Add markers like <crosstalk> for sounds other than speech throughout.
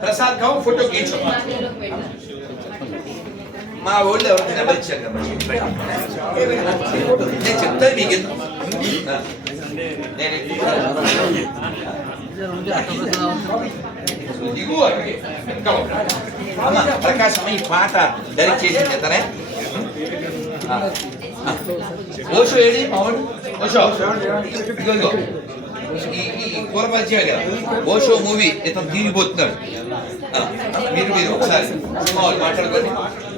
ప్రసాద్ కావు ఫోటో గీచు. మా ఊళ్ళో ఎవరికి నెంబర్ ఇచ్చారు కదా? నేను చెప్తాను మీకు నేను దిగు ప్రకాశం ఈ పాట డైరెక్ట్ చేసింది అతనే ఓషో ఏడి మావాడు ఓషో. ఈ కూర పరిచయం కదా. ఓషో మూవీ ఇతను తీరిపోతున్నాడు మీరు మీరు ఒకసారి. మావాడు మాట్లాడుకోండి.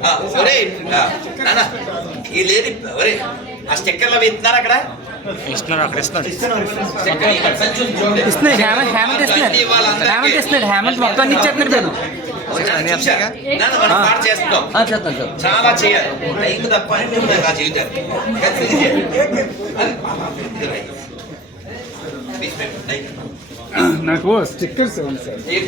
ఆ, ఒరే ఆ, నాన్న ఈ లేడీ ఒరే ఆ స్టిక్కర్లు అవి ఇస్తున్నారు అక్కడ? ఇస్తున్నారు అక్కడ చూడండి. ఇస్తున్నాడు హేమంత్ హేమంత్ ఇస్తున్నాడు. హేమంత్ ఇస్తున్నాడు హేమంత్ మొత్తం అన్ని ఇచ్చేస్తున్నాడు నేను చాలా చేయాలి. తప్ప అని మేము నా జీవితాన్ని. అది. ఇది రైట్. ఇది పెట్టు, రైట్. నాకు స్టిక్కర్స్ ఇవ్వండి సార్ ఏం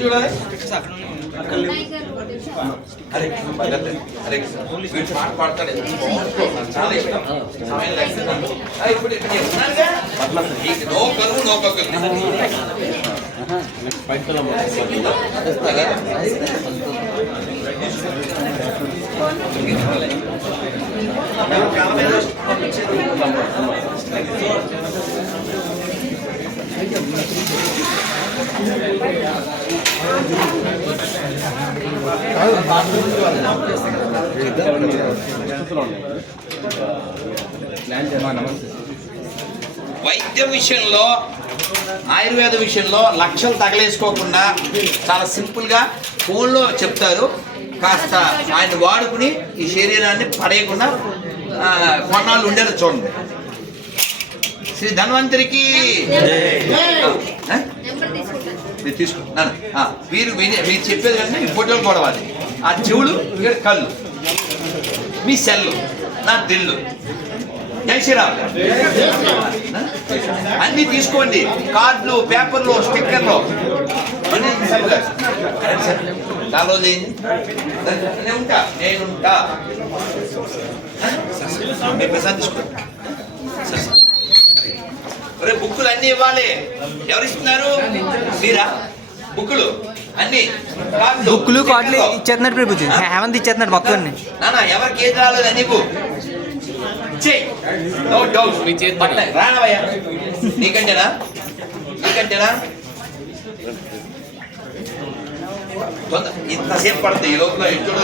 వైద్యం విషయంలో ఆయుర్వేద విషయంలో లక్షలు తగలేసుకోకుండా చాలా సింపుల్గా ఫోన్లో చెప్తారు. కాస్త ఆయన వాడుకుని ఈ శరీరాన్ని పడేయకుండా కొన్నాళ్ళు ఉండేది చూడండి. శ్రీ ధన్వంతరికి? మీరు తీసుకుంటున్నాను మీరు మీరు చెప్పేది కంటే ఈ ఫోటోలు కొడవాలి ఆ చెవులు ఇక్కడ కళ్ళు మీ సెల్లు నా దిల్లు జై శ్రీరామ్ అన్ని తీసుకోండి కార్డులు పేపర్లు స్టిక్కర్లు. చాలా రోజులు నేను ఉంటా నేను ఉంటా మీరు ప్రసాద్ తీసుకోండి ఒరే బుక్కులు అన్ని ఇవ్వాలి. ఎవరు ఇస్తున్నారు? మీరా? బుక్కులు అన్ని. బుక్కులు స్టిక్కర్లు. ఇచ్చేస్తున్నాడు ప్రభుజీ హేమంత్ ఇచ్చేస్తున్నాడు మొత్తం అన్ని నాన్న ఎవరికి ఏది రాలేదు నీకు చెయ్యి నో డౌట్ పట్ల రానవయ్యా. నీకంటేనా? నీకంటేనా? ఇంతసేపు పడుతుంది. ఈ లోపల ఎట్టుడో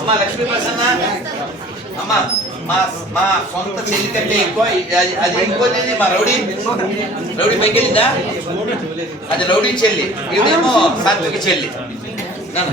అమ్మా లక్ష్మీ ప్రసన్న. అమ్మా మా మా సొంత చెల్లి కంటే ఎక్కువ అది అది ఇంకోటి మా రౌడీ. రౌడీ పైకి వెళ్ళిందా? అది రౌడీ చెల్లి. ఇవిడేమో సాత్విక చెల్లి. నాన్న.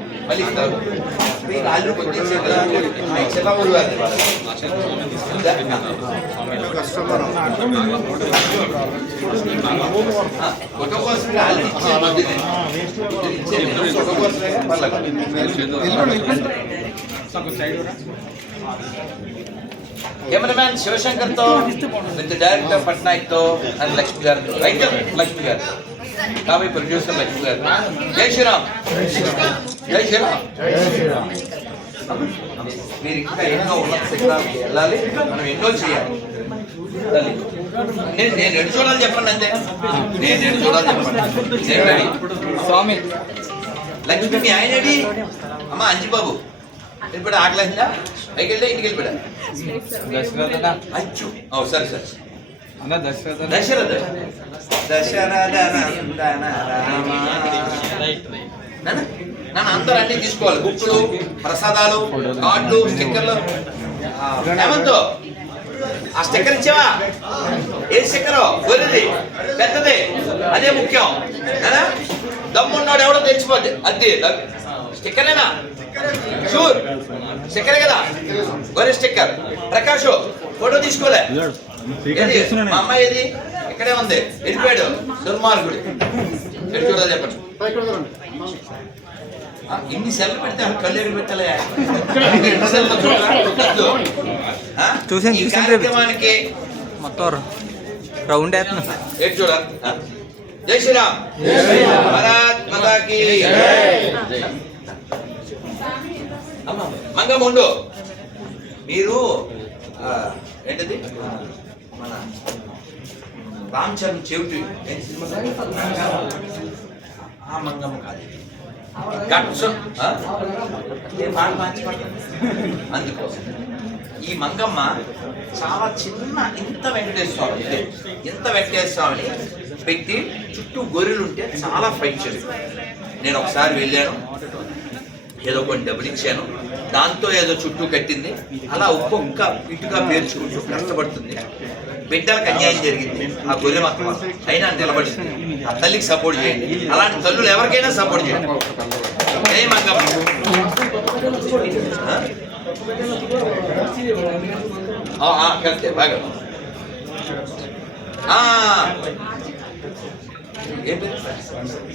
ఫలిస్తారు మళ్ళీనా? బుక్ మళ్ళీ మళ్ళీ ఇస్తారు ఆల్రెడీ కొట్టించారు కదా. ఆ కెమెరామ్యాన్ శివశంకర్తో విత్ డైరెక్టర్ పట్నాయక్తో అండ్ లక్ష్మి గారు. రైటర్ లక్ష్మి గారు. కాబోయే ప్రొడ్యూసర్ లక్ష్మి గారు జై శ్రీరామ్. జై శ్రీరామ్. మీరు ఇంకా ఎన్నో ఉన్నత శిఖరాలకు వెళ్ళాలి. మనం ఎన్నో చేయాలి. నేను నేను ఎటు చూడాలి చెప్పండి అంతే. నేను ఎటు చూడాలి చెప్పండి. స్వామి లక్ష్మి ఆయన అమ్మ అంజిబాబు. ఇప్పుడు ఆకలేసిందా పైకి వెళ్తే ఇంటికి వెళ్ళిపోయా అచ్చు. ఓ సరే సరే. దశరథ దశరథ. నాన్న అందరూ అన్ని తీసుకోవాలి. బుక్కులు ప్రసాదాలు కార్డులు స్టిక్కర్లు. ఆ, హేమంత్ ఆ స్టిక్కర్ ఇచ్చావా? ఏ స్టిక్కర్? గొర్రెది పెద్దది. అదే ముఖ్యం. దమ్మున్నాడు ఎవడో తెచ్చిపోద్ది అది. స్టిక్కరేనా? షూర్. స్టిక్కరే కదా. గొర్రె స్టిక్కర్. ప్రకాష్ ఫోటో తీసుకోలే? మా అమ్మాయి ఏది అక్కడే ఉంది వెళ్ళిపోయాడు దుర్మార్గుడు ఎటు చూడాలి చెప్పండి ఇన్ని పెట్టాలి సెల్లు చూడాలా? చూడొద్దు. ఆ? చూసాను, చూసాను. కార్యక్రమానికి మొత్తం రౌండ్ వేస్తున్నా ఎటు చూడాలి? జై శ్రీరామ్ భారత్ మాతాకి జై. అమ్మ, మంగమ్మ ఉండు మీరు ఏంటిది మన రామ్ చరణ్ చెవిటి ఆ మంగమ్మ కాదు. గట్స్. అందుకోసం. ఈ మంగమ్మ చాలా చిన్న ఇంత వెంకటేశ్వర స్వామి. ఇంత వెంకటేశ్వర స్వామిని పెట్టి చుట్టూ గొర్రెలు ఉంటే చాలా ఫైట్ చేస్తుంది నేను ఒకసారి వెళ్ళాను. ఏదో కొన్ని డబ్బులు ఇచ్చాను. దాంతో ఏదో చుట్టూ కట్టింది. అలా ఒక్కొక్క ఇటుగా పేర్చుకుంటూ కష్టపడుతుంది. బిడ్డలకు అన్యాయం జరిగింది. ఆ గొర్రె మాత్రం అయినా నిలబడింది. ఆ తల్లికి సపోర్ట్ చేయండి. అలాంటి తల్లులు ఎవరికైనా సపోర్ట్ చేయండి. ఏ మంగమ్మ. కరెక్టే బాగా?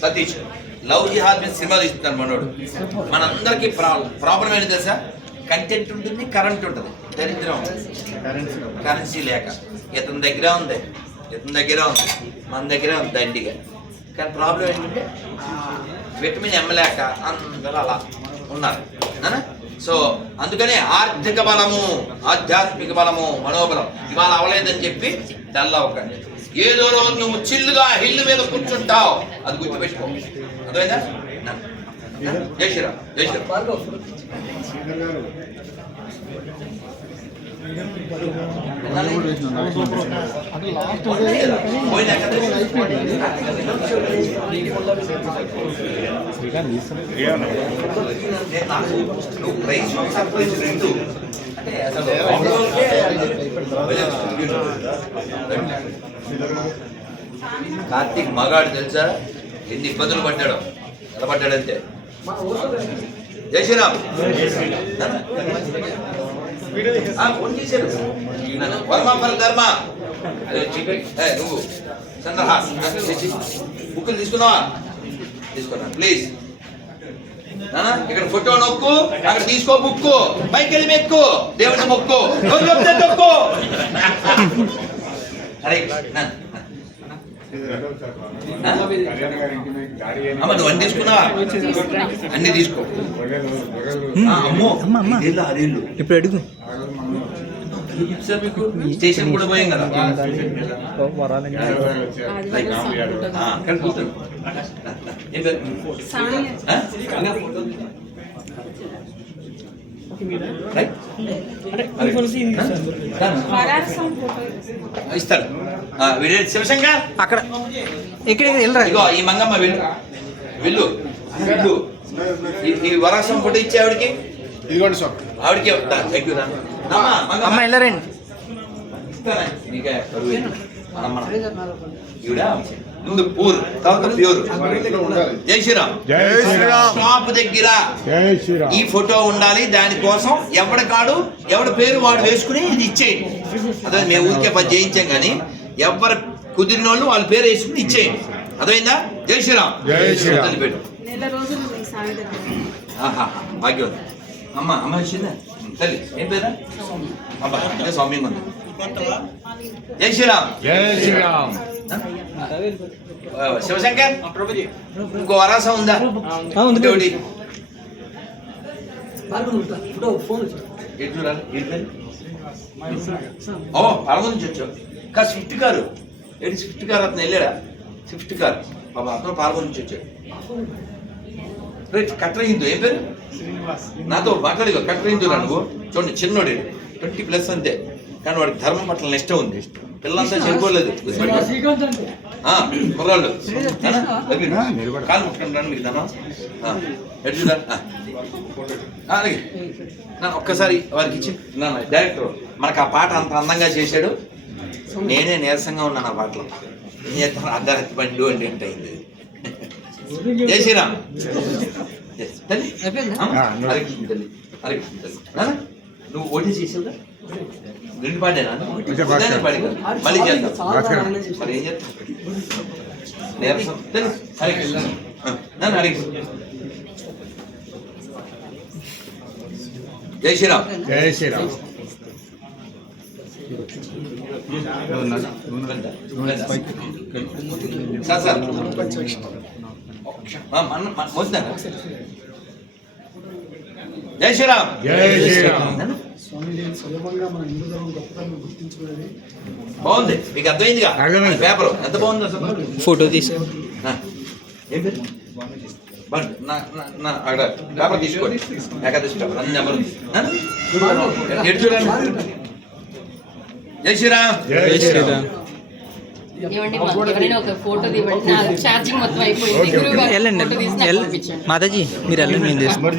సతీష్. లవ్ జిహాద్ మీద సినిమా తీస్తున్నాను మనోడు. మనందరికీ ప్రాబ్లం ప్రాబ్లం ఏంటి తెలుసా? కంటెంట్ ఉంటుంది కరెంట్ ఉంటుంది. దరిద్రం. కరెన్సీ లేక. ఇతని దగ్గర ఉంది. ఇతని దగ్గర ఉంది. మన దగ్గర ఉంది దండిగా. కానీ ప్రాబ్లం ఏంటంటే విటమిన్ ఎమ్మలేక అందరూ అలా ఉన్నారు. సో అందుకనే ఆర్థిక బలము ఆధ్యాత్మిక బలము మనోబలం ఇవాళ అవలేదని చెప్పి తెల్ల అవ్వకండి. ఏదో రోజు నువ్వు చిల్లుగా హిల్లు మీద కూర్చుంటావు. అది గుర్తుపెట్టుకో. అర్థమైందా? జై శ్రీరామ్. జై శ్రీరామ్ పోయినా కదా? నేను నాకు నువ్వు ప్రైజ్ సర్ప్రైజ్ రెండు అంటే అసలు కార్తీక్ మగాడు తెలుసా? ఎన్ని ఇబ్బందులు పడ్డాడో? ఎలా పడ్డాడంటే? జై శ్రీరామ్. ఆ, ఫోన్ చేశారు ధర్మ అదే నువ్వు. చంద్రహాస్. బుక్కులు తీసుకున్నావా? తీసుకున్నా. ప్లీజ్. నానా ఇక్కడ ఫోటో నొక్కు. అక్కడ తీసుకో బుక్కు. పైకి వెళ్ళి మెక్కు. దేవుని మొక్కు. చెప్తే తొక్కు. అరే నాన్న, నాన్న. అమ్మ నువ్వు అన్ని తీసుకున్నావా? అన్ని తీసుకో. అమ్మో ఐదేళ్ళు ఆరేళ్ళు. ఇప్పుడు అడుగు. స్టేషన్ కూడా పోయాం కదా. ఆదివారం సాయంత్రం ఆ, అక్కడ కూర్చోండి. ఏం పేరు? ఆ? రైట్? వరాసం ఫోటో ఇస్తాను ఆ, వీడే శివశంకర్? అక్కడ. ఇక్కడ వెళ్ళరా ఇగో ఈ మంగమ్మ వెళ్ళు. వెళ్ళు. వెళ్ళు. ఈ- వరాసం ఫోటో ఇచ్చే ఆవిడకి? ఇదిగోండి సార్ ఆవిడకి. థ్యాంక్ యూ అమ్మ వెళ్ళరండి. నీకే. ఈవిడ ముందు పూర్ తర్వాత ప్యూర్ జై శ్రీరామ్. షాప్ దగ్గర ఈ ఫోటో ఉండాలి దానికోసం. ఎవడ కాడు ఎవడ పేరు వాడు వేసుకుని ఇది ఇచ్చేయండి. అదే మేము ఊరికే పది చేయించాం కానీ ఎవరు కుదిరిన వాళ్ళు వాళ్ళ పేరు వేసుకుని ఇచ్చేయండి. అదైందా జై శ్రీరామ్. భాగ్యవతి. అమ్మ అమ్మ వచ్చిందా? తల్లి ఏం పేరా? అబ్బా అంటే సౌమ్యంగా ఉంది. జై శ్రీరామ్. జై శ్రీరామ్. శివశంకర్ ఇంకో వరాసం ఉందా? ఉంది. ఓ పడవ నుంచి వచ్చావు. కా స్విఫ్ట్ కారు? ఏంటి స్విఫ్ట్ కార్? అతను వెళ్ళాడా? Swift car. బాబా అతను పాల్గొన నుంచి వచ్చాడు. రైట్ కట్ర హిందూ ఏం పేరు? నాతో మాట్లాడిగో కట్ర హిందూ నువ్వు. చూడండి చిన్నోడు ట్వంటీ ప్లస్ అంతే. కానీ వాడికి ధర్మం పట్ల నిష్ట ఉంది. పిల్లలంతా చనిపోలేదు కుర్రాళ్ళు. కాలు ముట్టుకుంటాను మీకు. ఆ, అలాగే. నా ఒక్కసారి వారికి ఇచ్చి నా డైరెక్టర్ మనకు ఆ పాట అంత అందంగా చేశాడు. నేనే నీరసంగా ఉన్నాను ఆ పాటలో. అర్ధరాత్రి బండి అంటే ఎంత అయింది? జై శ్రీరామ్. తల్లి. నువ్వు ఓటీ చేసావుగా? రెండు పాడేనా పాడి మళ్ళీ భాస్కర్ మరి ఏం చేద్దాం నీరసం తెలుసు హరే కృష్ణ ఆ, నన్ను హరే కృష్ణ జై శ్రీరామ్. జై శ్రీరామ్. Sir sir. వద్దారా? జై శ్రీరామ్. బాగుంది. మీకు అర్థమైందిగా? అర్థమైంది. పేపర్. ఎంత బాగుంది అసలు ఫోటో తీసి. ఆ, ఏం పేరు? బట్ నా నా- నా అక్కడ పేపర్ తీసుకోండి. ఏకాదశి పేపర్. అన్ని నెంబర్ ఎటు చూడండి? జై శ్రీరామ్. జై శ్రీరామ్. వెళ్ళండి. మాతాజీ మీరు వెళ్ళండి నేను చేస్తాను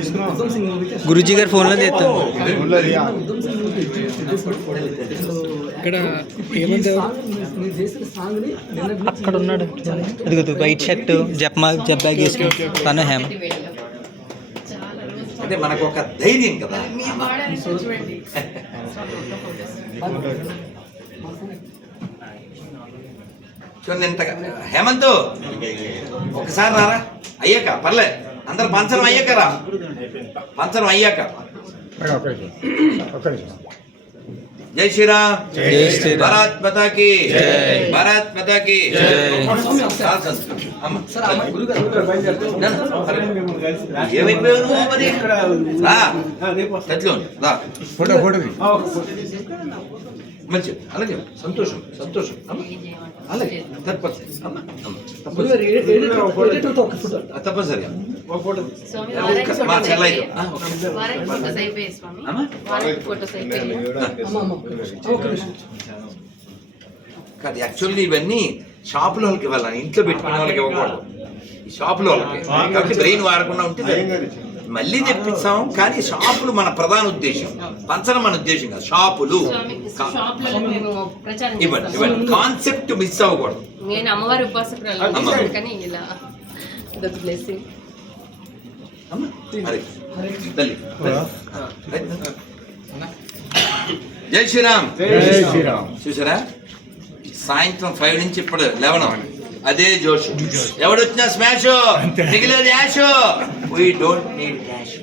గురూజీ గారి ఫోన్లో తెస్తాను అక్కడ ఉన్నాడు. అదిగో వైట్ షర్ట్ జప్మా జప్ బ్యాగ్ వేసుకుని తను హేమ. అంటే మనకు ఒక ధైర్యం కదా. <laughs> చూడండి ఇంతగా హేమంత్ ఒకసారి రారా? అయ్యాక పర్లే అందరు పంచరం అయ్యాక. రా పంచరం అయ్యాక. జై శ్రీరామ్. జై శ్రీరామ్. భారత్ మాతా కి. భారత్కి ఏమైపోయావు నువ్వు మరి? రా. తెచ్చుకో, రా. ఫోటో ఫోటో తీ. మంచి అలాగే సంతోషం సంతోషం. అమ్మ. అలాగే. తప్పదు అమ్మ అమ్మ. మా ఒక ఫోటోస్ అయిపోయాయి. కాదు యాక్చువల్లీ ఇవన్నీ షాపుల వాళ్ళకి ఇవ్వాలి. ఇంట్లో పెట్టుకునే వాళ్ళకి ఇవ్వకూడదు. ఈ షాపుల వాళ్ళకి. కాబట్టి బ్రెయిన్ వాడకుండా ఉంటే. మళ్ళీ తెప్పిస్తాం. కానీ షాపులు మన ప్రధాన ఉద్దేశం. పంచడం మన ఉద్దేశం కాదు. షాపులు. ఇవ్వండి ఇవ్వండి. కాన్సెప్ట్ మిస్ అవ్వకూడదు. నేను అమ్మవారి ఉపాసకురాలు అమ్మ. కానీ ఇలా. ఇదొక బ్లెస్సింగ్ అమ్మ, హరి. తల్లి జై శ్రీరామ్. జై శ్రీరామ్. చూసారా? సాయంత్రం ఫైవ్ నుంచి ఇప్పుడు లెవెన్. అదే జోష్. ఎవడు వచ్చినా smash మిగిలేదు ash we don't need cash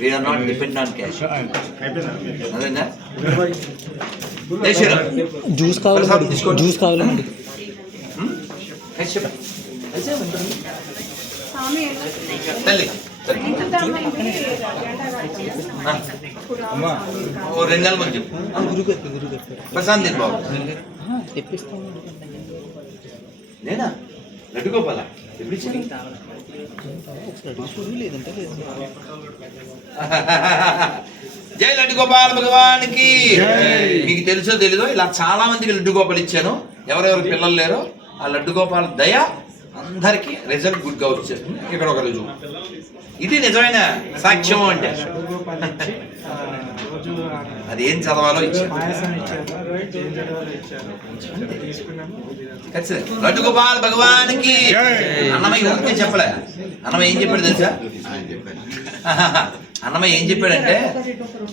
we are not depend on cash అదేనా? జై శ్రీరామ్ జ్యూస్ కావాలి. జ్యూస్ కావాలి నెక్స్ట్ చెప్పండి. తల్లి. తల్లి. ఆ. అమ్మా. ఓ రెండు నెలల గురుగారు గురుగారు. ప్రశాంత్ బాబు. తెప్పిస్తాను. నేనా? లడ్డు గోపాల ఎప్పుడు ఇచ్చింది జై లడ్డు గోపాల భగవానికి. మీకు తెలుసో తెలీదో ఇలా చాలా మందికి లడ్డు గోపాలు ఇచ్చాను. ఎవరెవరు పిల్లలు లేరో ఆ లడ్డు గోపాల దయ అందరికి రిజల్ట్ గుడ్గా వచ్చేస్తుంది. ఇక్కడ ఒక రుజువు ఇది నిజమైన సాక్ష్యం అంటే. అది ఏం చదవాలో ఖచ్చితంగా. లడ్డు గోపాల్ భగవానికి. జై. అన్నమయ్య ఊరికే చెప్పలే. అన్నమయ్య ఏం చెప్పాడు తెలుసా? అన్నమయ్య ఏం చెప్పాడంటే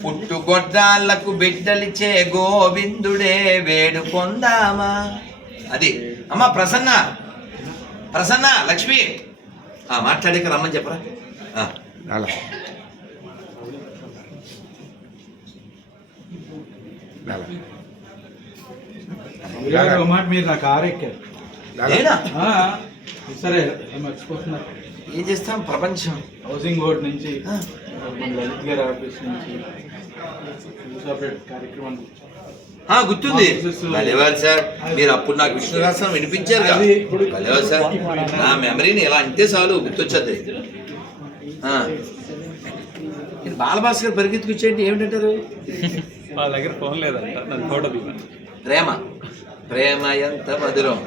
పుట్టుగొడ్డాళ్ళకు బిడ్డలిచ్చే గోవిందుడే వేడుకొందామా? అది. అమ్మా ప్రసన్న. ప్రసన్న లక్ష్మి. ఆ, మాట్లాడాక రమ్మని చెప్పరా? అలా అలా గురుగారు, ఒక మాట మీరు నా కారు ఎక్కారు నేనా? ఆ, సరే మర్చిపోతున్నారు? ఏం చేస్తాం? ప్రపంచం. హౌసింగ్ బోర్డ్ నుంచి లలిత్ గారి ఆఫీస్ నుంచి కార్యక్రమం ఆ, గుర్తుంది. భలేవారు సార్. మీరు అప్పుడు నాకు విష్ణు రహస్యం వినిపించారు కదా. భలేవారు సార్. నా మెమరీని ఎలా అంటే చాలు గుర్తొచ్చేది. బాలభాస్కర్ పరిగెత్తుకొచ్చేయండి ఏమిటంటారు? వాళ్ళ దగ్గర ఫోన్ లేదంట నన్ను ఫోటో ప్రేమ ప్రేమ. ఎంత మధురం.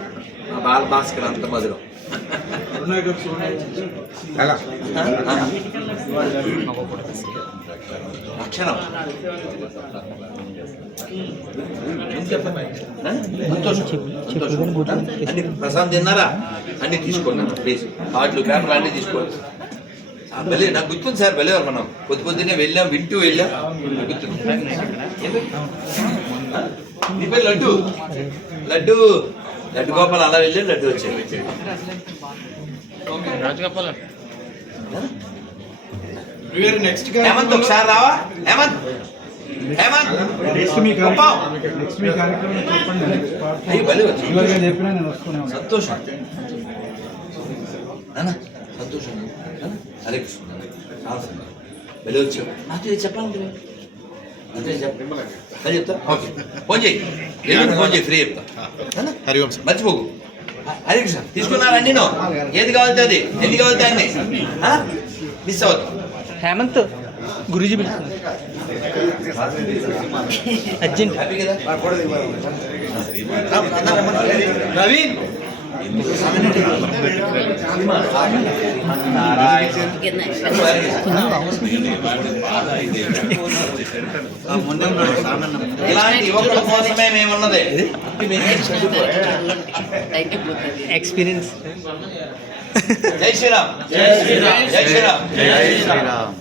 మా బాలభాస్కర్ అంత మధురం. అన్ని ప్రసాద్ తిన్నారా? అన్ని తీసుకోండి ప్లీజ్ కార్డులు పేపర్లు అన్ని తీసుకోండి. భలే నాకు గుర్తుంది సార్ భలే మనం పొద్దు పొద్దున్నే వెళ్ళాం వింటూ వెళ్ళాం. గుర్తుంది. ఆ? నీ పేరు లడ్డు? లడ్డు. లడ్డు గోపాల్ అలా వెళ్ళి లడ్డు వచ్చాడు. రాజగోపాల్ నెక్స్ట్ హేమంత్ ఒకసారి రావా? హేమంత్? సంతోషం. సంతోషం. హరే కృష్ణ సంతోషం. భలే వచ్చావు నాతో చెప్పాలి అంతే చెప్ప. అది చెప్తా? ఓకే. ఫోన్ చేయి. ఎల్లుండి ఫోన్ చేయి ఫ్రీ చెప్తా. హరి ఓం మర్చిపోకు. హరే కృష్ణ తీసుకున్నారా నేను ఏది కావాలితే అది. ఎన్ని కావాలితే అన్ని. ఆ? మిస్ అవ్వద్దు హేమంత్ గురూజీ అర్జెంట్ హ్యాపీ కదా? నవీన్ ఇలాంటి యువకుల కోసమే మేమున్నది ఎక్స్పీరియన్స్ జై శ్రీరామ్. జై శ్రీరామ్. జై శ్రీరామ్. జై శ్రీరామ్.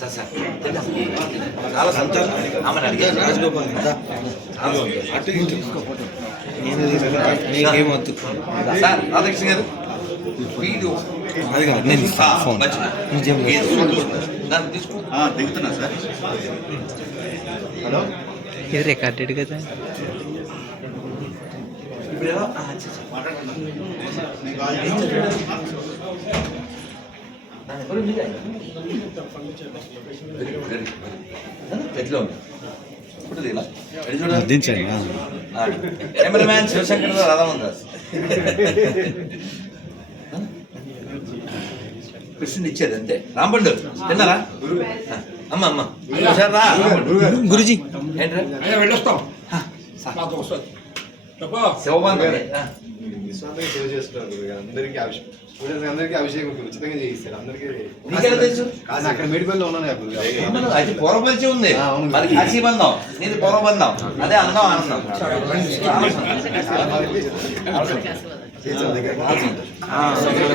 Sir sir. చాలా సంతోషం. ఆమెను అడిగాను రాజగోపాల్ నీకేమొద్దు సార్ రాధాకృష్ణ గారు అది కాదు నేను ఇస్తాను ఫోన్. దాన్ని తీసుకో. దిగుతున్నా సార్. ఇది రికార్డెడ్ కదా. ఎట్లా ఉంది. ఇప్పుడు ఇలా ఆ, కెమెరామ్యాన్ శివశంకర్ రాధమోహన్ దాస్ కృష్ణుని ఇచ్చేది అంతే. రాంబండు తిన్నారా? అమ్మ అమ్మ. గురుజీ. ఏంట్రా? వెళ్ళొస్తాం. అందరికీ అందరికీ అభిషేకం ఉచితంగా చేయిస్తారు అందరికీ అక్కడ మేడిపల్లిలో ఉన్నాను. అది ఉంది. కాశీబంధం నీది పూర్వబంధం. అదే అందం ఆనందం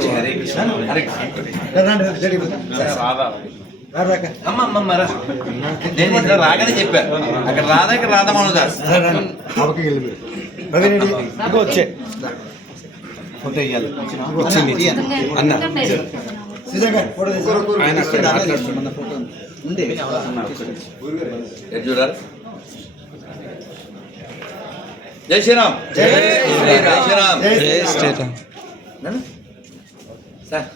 హరే కృష్ణ హరే అమ్మ అమ్మ మరా నేను ఇక్కడ రాగానే చెప్పాను. అక్కడ రాధా ఇక్కడ రాధమోహన్ దాస్ వచ్చే. ఫోటో ఇవ్వాలి వచ్చింది అన్న ఆయన ఉంది చూడాలి? జై శ్రీరామ్. జై శ్రీరామ్. జై శ్రీరామ్? సార్.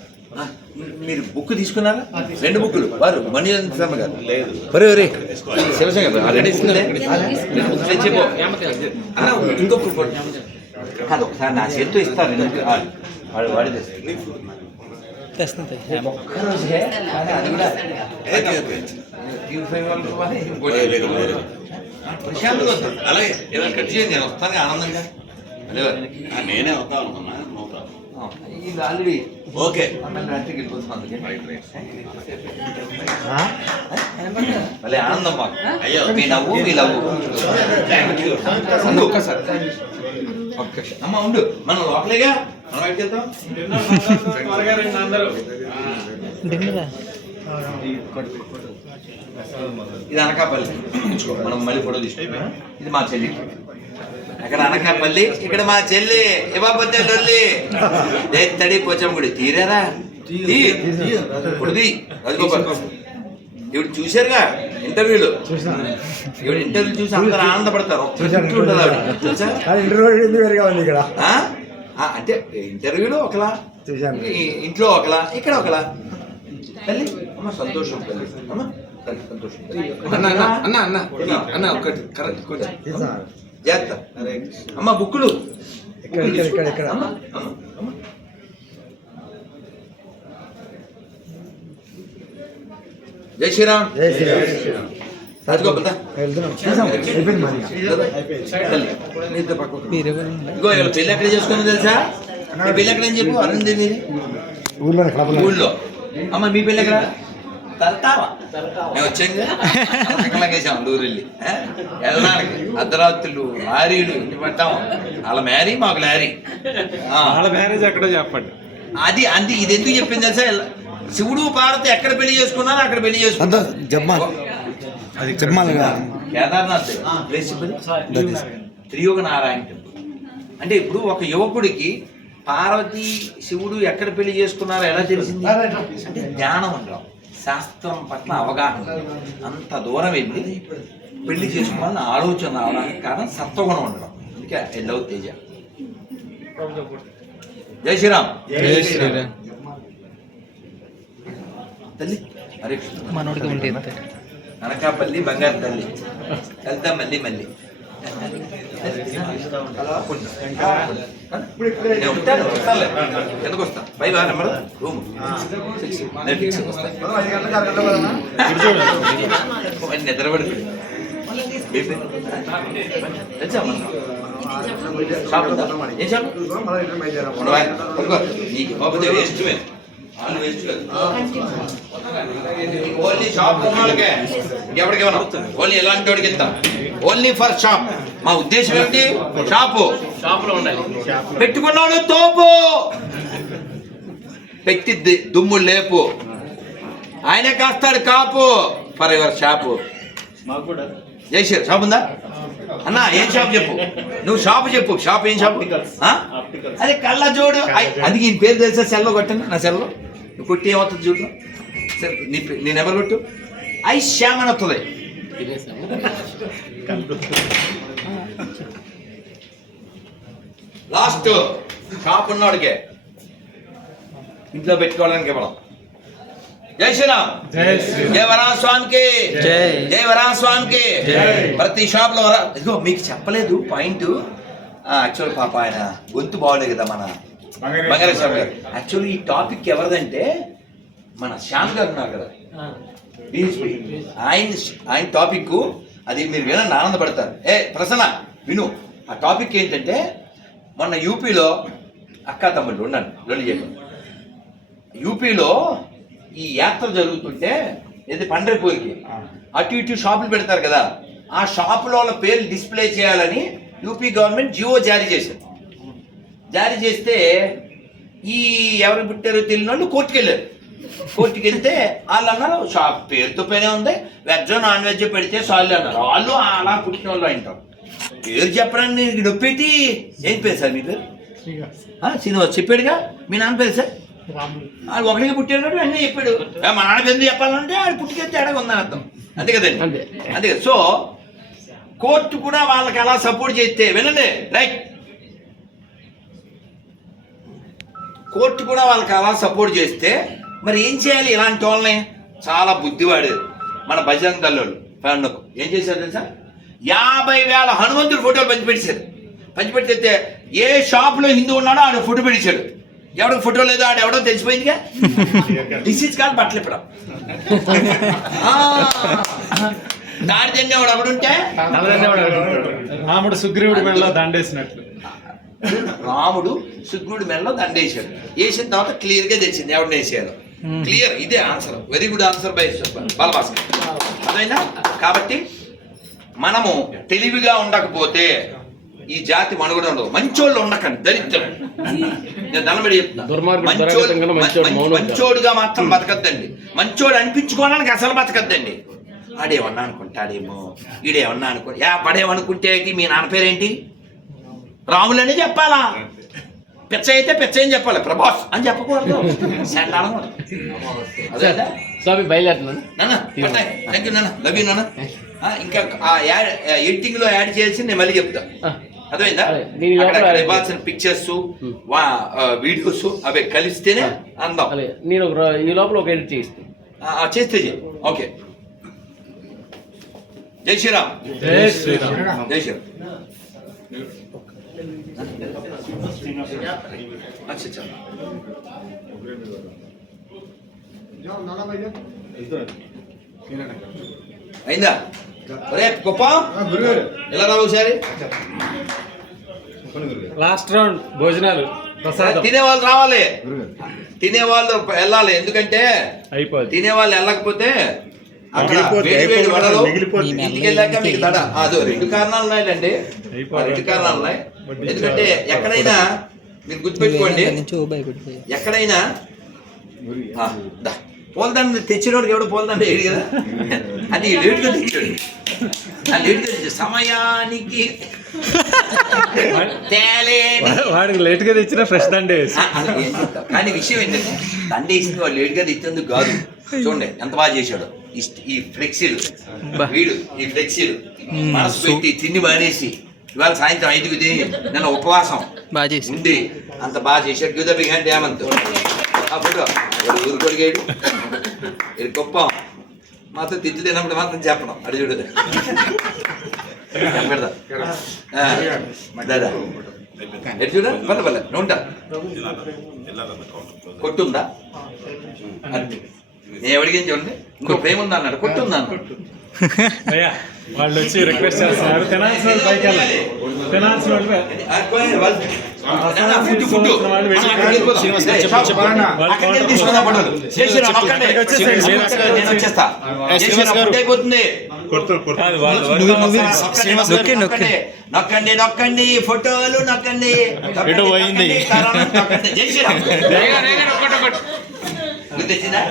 మీరు బుక్ తీసుకున్నారా? రెండు బుక్కులు. వారు మణిరంజన్ శర్మ గారు. లేదు ఒరే ఒరే. శివశంకర్ గారు, ఆ రెండు ఇస్తుందే రెండు బుక్స్ తెచ్చిపో అన్న ఇంకొక కాదు ఒకసారి నా చేతితో బుక్లు. ఆ, వాడు వాడి ఒక్కరోజే? అది కూడా. వద్దు అలాగే ఏదైనా కట్ చేయండి నేను వస్తాను ఆనందంగా. అదే నేనే అవుతా అనుకున్నా. ఇది ఆల్రెడీ ఓకే. రాత్రికి వెళ్ళిపోతున్నాం అందుకే. మళ్ళీ ఆనందం మాకు అయ్యో మీ నవ్వు మీ నవ్వు ఉండు ఒక్కసారి ఒక్క నిమిషం. అమ్మ ఉండు. మనం లోపలేగా? మనం ఎక్కడికి వెళ్తాం? ఇది అనకాపల్లి. మనం మళ్ళీ ఫోటో తీసుకుంటాం ఇది మా చెల్లి అక్కడ అనకాపల్లి ఇక్కడ మా చెల్లి ఇవ్వకపోతే లొల్లి <laughs> ఏ తడి పోచమ్మ గుడి? తీరారా? ఇప్పుడు చూశారుగా ఇంటర్వ్యూలు? ఇవిడు ఇంటర్వ్యూ చూసి అందరూ ఆనందపడతారు? ఆ, అంటే ఇంటర్వ్యూలో ఒకలా? ఇంట్లో ఒకలా? ఇక్కడ ఒకలా? తల్లి అమ్మ సంతోషం తల్లి. అమ్మ తల్లి సంతోషం అన్న అన్న అన్న అన్న ఒకటి కరెక్ట్ కొంచెం. జాగ్రత్త. అమ్మ బుక్కులు. జై శ్రీరామ్. జై శ్రీరామ్. ఇగో ఇలా పెళ్ళి ఎక్కడ చేసుకుని తెలుసా? పెళ్ళి ఎక్కడ అని చెప్పు అరుణ్ నీది ఊళ్ళో అమ్మ మీ పెళ్ళి ఎక్కడ? తరతావా? మేము వచ్చాం వేసాం ఊరు వెళ్ళి? వెళ్ళడానికి అర్ధరాత్రులు లారీలు ఇంటి పట్టాం? వాళ్ళ మ్యారీ మాకు లారీ. వాళ్ళ మ్యారేజ్ ఎక్కడో చెప్పండి. అది అది ఇది ఎందుకు చెప్పింది తెలుసా? శివుడు పార్వతి ఎక్కడ పెళ్ళి చేసుకున్నారో అక్కడ పెళ్ళి చేసుకున్నారు. అది కేదార్నాథ్ త్రియోగ నారాయణ టెంపుల్. అంటే ఇప్పుడు ఒక యువకుడికి పార్వతి శివుడు ఎక్కడ పెళ్ళి చేసుకున్నారో ఎలా తెలిసింది? అంటే జ్ఞానం ఉండడం శాస్త్రం పట్ల అవగాహన అంత దూరం వెళ్ళి పెళ్ళి చేసుకోవాలని ఆలోచన రావడానికి కారణం సత్వగుణం ఉండడం. అందుకే ఐ లవ్ తేజ. జై శ్రీరామ్. జై శ్రీరామ్. తల్లి. హరే కృష్ణ. అనకాపల్లి బంగారు తల్లి. వెళ్తాం మళ్ళీ మళ్ళీ. ఎందుకు వస్తా బై బా నెంబర్ రూమ్ సిక్స్ నేను ఫిక్స్ నిద్రపడి నీకు కాకపోతే వాళ్ళు వేస్ట్ కాదు ఓన్లీ షాప్ ఎవరికి ఇవ్వను? ఓన్లీ ఎలాంటి వాడికి ఇస్తాం ఓన్లీ ఫర్ షాప్. మా ఉద్దేశం ఏంటి? షాపు. షాప్లో ఉండాలి పెట్టుకున్నాడు తోపు. పెట్టి దుమ్ము లేపు. ఆయనే కాస్తాడు కాపు. For your shop. Jayashri shop? ఉందా? అన్న ఏం షాప్ చెప్పు. నువ్వు షాప్ చెప్పు. షాప్ ఏం షాప్. అదే కళ్ళ జోడు. ఐ- అది ఈ పేరు తెలుసా? సెల్లో కొట్టండి నా సెల్లో. నువ్వు కొట్టి ఏమవుతుంది చూడు. సరే నీ పే- నీ నెంబర్ కొట్టు. ఐ శ్యామ్ అని వస్తుంది లాస్ట్ షాప్ ఉన్నవాడికే. ఇంట్లో పెట్టుకోవడానికి ఇవ్వడం. జై శ్రీరామ్. జై వరాహ స్వామికి. జై. వరాహ స్వామికి. జై. ప్రతి షాప్లో వరా ఇదిగో మీకు చెప్పలేదు పాయింట్. యాక్చువల్ పాప ఆయన గొంతు బాగోలేదు కదా మన బంగారు స్వామి గారు. యాక్చువల్లీ ఈ టాపిక్ ఎవరిదంటే మన శ్యామ్ గారు ఉన్నారు కదా. ఆయన ఆయన టాపిక్ అది మీరు వినండి ఆనందపడతారు. ఏ ప్రసన్న విను. ఆ టాపిక్ ఏంటంటే మొన్న యూపీలో అక్క తమ్ముళ్ళు ఉండండి రెండు చెప్పండి యూపీలో ఈ యాత్ర జరుగుతుంటే ఇది పండ్రపూర్కి అటు ఇటు షాపులు పెడతారు కదా ఆ షాపులో వాళ్ళ పేర్లు డిస్ప్లే చేయాలని యూపీ గవర్నమెంట్ జియో జారీ చేశారు జారీ చేస్తే ఈ ఎవరు పుట్టారో తెలియని వాళ్ళు కోర్టుకు వెళ్ళారు. కోర్టుకి వెళ్తే వాళ్ళు అన్నారు షాప్ పేరుతో పైనే ఉంది వెజ్ నాన్ వెజ్ పెడితే సాల్వ్ అన్నారు. వాళ్ళు అలా పుట్టిన వాళ్ళు అంటారు పేరు చెప్పడానికి నీకు నొప్పెట్టి ఏం పేరు సార్ మీ పేరు? శ్రీనివాస్. చెప్పాడుగా? మీ నాన్న పేరు సార్? ఆడు ఒకటిగా పుట్టాడు అన్నీ చెప్పాడు. మా నాన్న ఎందుకు చెప్పాలంటే ఆడు పుట్టికే తేడా ఉందని అర్థం. అంతే కదండి? అంతే. కదా? సో కోర్టు కూడా వాళ్ళకి అలా సపోర్ట్ చేస్తే వినండి రైట్. కోర్టు కూడా వాళ్ళకి అలా సపోర్ట్ చేస్తే మరి ఏం చేయాలి ఇలాంటి వాళ్ళని? చాలా బుద్ధివాడు. మన బజరంగ ఫ్యాన్లకు ఏం చేశారు తెలుసా? యాభై వేల హనుమంతుడి ఫోటోలు పంచిపెట్టేశారు పంచిపెడితే ఏ షాప్లో హిందూ ఉన్నాడో ఆడ ఫోటో పెట్టేశాడు. ఎవడికి ఫోటో లేదో ఆడ ఎవడో తెలిసిపోయిందిగా? డిసీజ్ కాదు బట్టలు ఇప్పడం దాడి తినేవాడు ఒకడుంటే రాముడు సుగ్రీవుడి మెడలో దండేసినట్లు. రాముడు సుగ్రుడి మెడలో దండేశాడు. వేసిన తర్వాత క్లియర్గా తెచ్చింది ఎవరిని వేసేయాలో క్లియర్ ఇదే answer. Very good answer by Balabhaskar. అదైనా? కాబట్టి మనము తెలివిగా ఉండకపోతే ఈ జాతి మనుగడ ఉండదు. మంచోళ్ళు ఉండకండి దరిద్రం. <laughs> నేను మంచోడుగా మాత్రం బతకద్దండి. మంచోడు అనిపించుకోవడానికి అసలు బతకద్దండి. ఆడేమన్నా అనుకుంటాడేమో ఈడేమన్నా అనుకో యా పడేమనుకుంటే ఏంటి మీ నాన్న పేరేంటి? రాములని చెప్పాలా? పిచ్చ అయితే పిచ్చ అని చెప్పాలి. ప్రభాస్ అని చెప్పకూడదు. అదే స్వామి బయలుదేరుతున్నాను. నాన్న థ్యాంక్ యూ నాన్న. లవ్ యూ నాన్న. ఇంకా ఆ యాడ్ ఎడిటింగ్లో యాడ్ చేసి నేను మళ్ళీ చెప్తా. అర్థమైందా? అక్కడ ఇవ్వాల్సిన పిక్చర్స్ వీడియోస్ అవి కలిస్తేనే అందం. నేను ఈ లోపల ఒక ఎడిట్ ఆ, చేస్తే. ఓకే. జై శ్రీరామ్. జై శ్రీరామ్. జై శ్రీరామ్. అయిందా? ఒరే గొప్ప? ఎలా రావు ఒకసారి? లాస్ట్ రౌండ్ భోజనాలు. తినేవాళ్ళు రావాలి. తినేవాళ్ళు వెళ్ళాలి. ఎందుకంటే తినేవాళ్ళు వెళ్ళకపోతే అక్కడ వేడి వేడి వడలు ఇంటికి వెళ్ళాక మీకు దడ అదో రెండు కారణాలు ఉన్నాయండి రెండు కారణాలు ఉన్నాయి. ఎందుకంటే ఎక్కడైనా మీరు గుర్తుపెట్టుకోండి. ఎక్కడైనా పూలదండ తెచ్చినోడికి ఎవడు పూలదండ వేయడు కదా? అది లేటుగా తెచ్చాడు. ఆ లేటుగా తెచ్చాడు. సమయానికి వాడికి లేట్గా తెచ్చిన ఫ్రెష్ దండే? కానీ విషయం ఏంటంటే దండ వేసింది వాళ్ళు లేట్గా తెచ్చేందుకు కాదు. చూడండి ఎంత బాగా చేశాడు. ఈ ఫ్లెక్సీలు. వీడు ఈ ఫ్లెక్సీలు. మనసు పెట్టి తిండి మానేసి ఇవాళ సాయంత్రం ఐదుకు తిని నిన్న ఉపవాసం ఉండి అంత బాగా చేశాడు. గివ్ ద బిగ్ ఊరు కొడిగాడు ఇది గొప్ప. మాతో తిట్లు తిన్నప్పుడు మాత్రం చెప్పడం అడి చూడు. పెడదా ఎటు చూడ? ఉంటా. కొట్టుందా? చూడండి ఇంకో ప్రేమ ఉందా అన్నాడు కొట్టుందా అన్నాడు అయ్యా వాళ్ళు వచ్చి రిక్వెస్ట్ చేస్తున్నారు. తినాల్సిన వాళ్ళు పైకి వెళ్ళాలి. తినాల్సిన నొక్కండి నొక్కి, నొక్కి. నొక్కండి. ఫోటోలు నొక్కండి. ఎటో పోయింది. గుర్తొచ్చిందా?